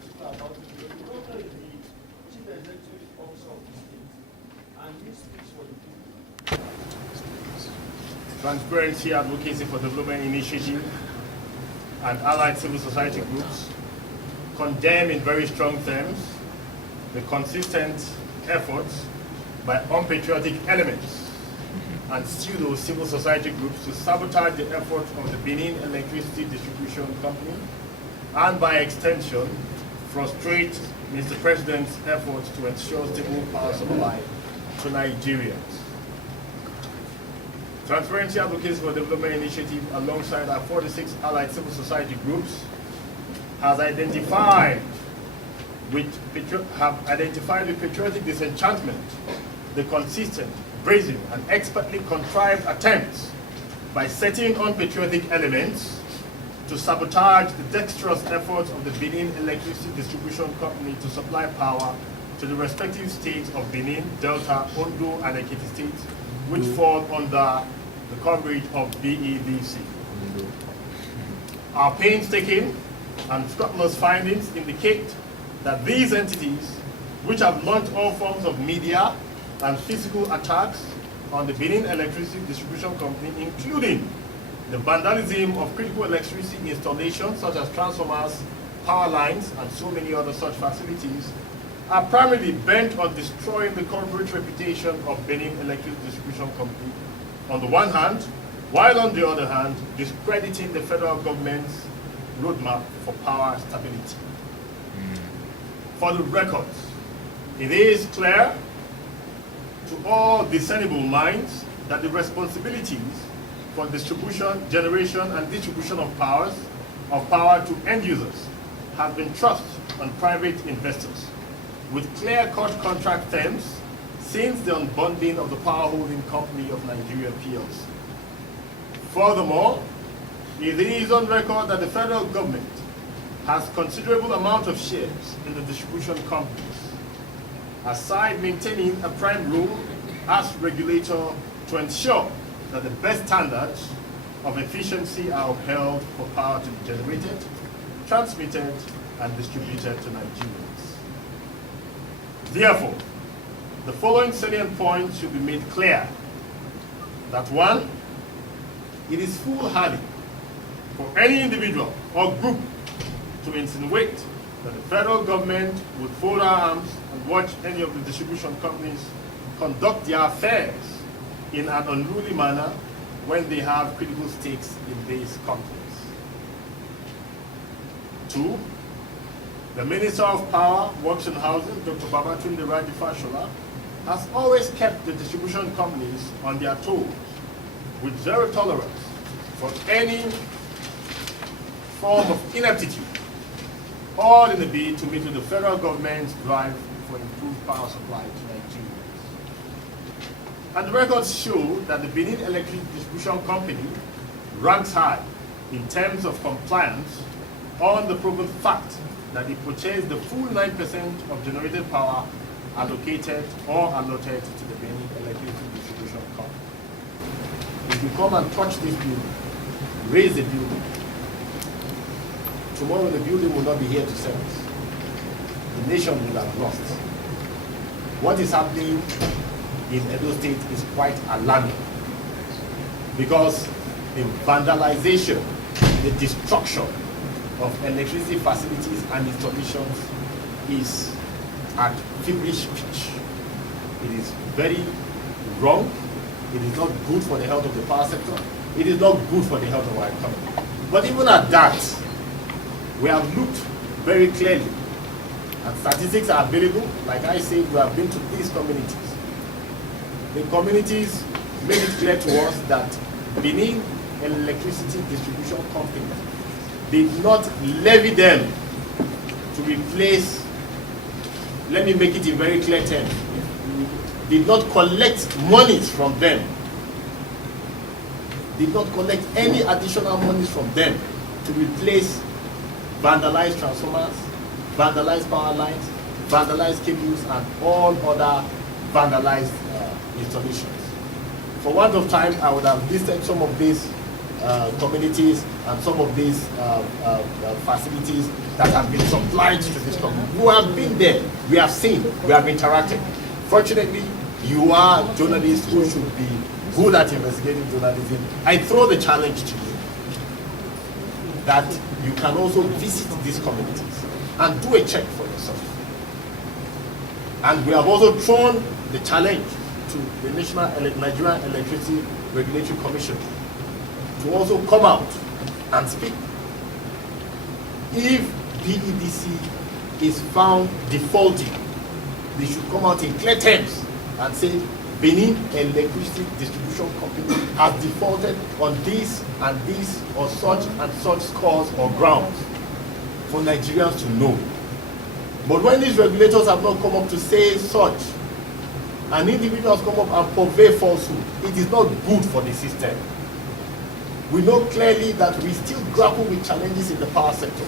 particular about it. The governor is the chief executive officer of the state, and he speaks for the people. Transparency Advocacy for Development Initiative and allied civil society groups condemn in very strong terms the consistent efforts by unpatriotic elements and pseudo civil society groups to sabotage the efforts of the Benin Electricity Distribution Company and by extension frustrate Mr. President's efforts to ensure stable power supply to Nigerians. Transparency Advocacy for Development Initiative, alongside our 46 allied civil society groups, have identified with patriotic disenchantment the consistent, brazen, and expertly contrived attempts by certain unpatriotic elements to sabotage the dexterous efforts of the Benin Electricity Distribution Company to supply power to the respective states of Benin, Delta, Ondo, and Ekiti states, which fall under the coverage of BEDC. Our painstaking and scrupulous findings indicate that these entities, which have launched all forms of media and physical attacks on the Benin Electricity Distribution Company, including the vandalism of critical electricity installations such as transformers, power lines, and so many other such facilities, are primarily bent on destroying the corporate reputation of Benin Electricity Distribution Company on the one hand, while on the other hand, discrediting the federal government's roadmap for power stability. For the records, it is clear to all discernible minds that the responsibilities for distribution, generation, and distribution of power to end users have been thrust on private investors with clear-cut contract terms since the unbundling of the Power Holding Company of Nigeria PLC. Furthermore, it is on record that the federal government has considerable amount of shares in the distribution companies, aside maintaining a prime role as regulator to ensure that the best standards of efficiency are upheld for power to be generated, transmitted, and distributed to Nigerians. Therefore, the following salient points should be made clear. That one, it is foolhardy for any individual or group to insinuate that the federal government would fold our arms and watch any of the distribution companies conduct their affairs in an unruly manner when they have critical stakes in these companies. Two, the Minister of Power, Works and Housing, Dr. Babatunde Raji Fashola, has always kept the distribution companies on their toes with zero tolerance for any form of ineptitude, all in the bid to meet with the federal government's drive for improved power supply to Nigerians. And the records show that the Benin Electric Distribution Company ranks high in terms of compliance on the proven fact that it purchased the full 9% of generated power allocated or allotted to the Benin Electricity Distribution Company. If you come and touch this building, raise the building, tomorrow the building will not be here to service. The nation will have lost. What is happening in Edo State is quite alarming because the vandalization, the destruction of electricity facilities and installations is at feverish pitch. It is very wrong. It is not good for the health of the power sector. It is not good for the health of our economy. But even at that, we have looked very clearly, and statistics are available. Like I said, we have been to these communities. The communities made it clear to us that Benin Electricity Distribution Company did not levy them to replace, let me make it in very clear terms, did not collect monies from them, did not collect any additional monies from them to replace vandalized transformers, vandalized power lines, vandalized cables, and all other vandalized installations. For want of time, I would have listed some of these communities and some of these facilities that have been supplied to this community. We have been there, we have seen, we have interacted. Fortunately, you are journalists who should be good at investigating journalism. I throw the challenge to you that you can also visit these communities and do a check for yourself. And we have also thrown the challenge to the Nigerian Electricity Regulatory Commission to also come out and speak. If BEDC is found defaulting, they should come out in clear terms and say Benin Electricity Distribution Company has defaulted on this and this or such and such scores or grounds for Nigerians to know. But when these regulators have not come up to say such, and individuals come up and purvey falsehood, it is not good for the system. We know clearly that we still grapple with challenges in the power sector.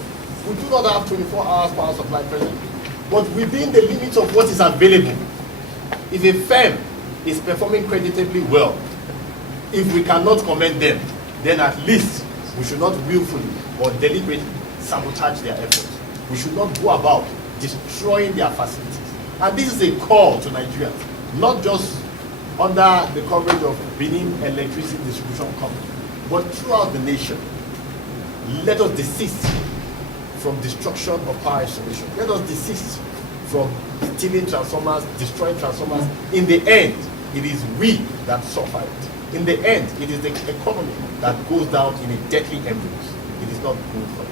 We do not have 24 hours power supply presently, but within the limits of what is available, if a firm is performing creditably well, if we cannot commend them, then at least we should not willfully or deliberately sabotage their efforts. We should not go about destroying their facilities. And this is a call to Nigerians, not just under the coverage of Benin Electricity Distribution Company, but throughout the nation. Let us desist from destruction of power installation. Let us desist from stealing transformers, destroying transformers. In the end, it is we that suffer it. In the end, it is the economy that goes down in a deadly embrace. It is not good for them.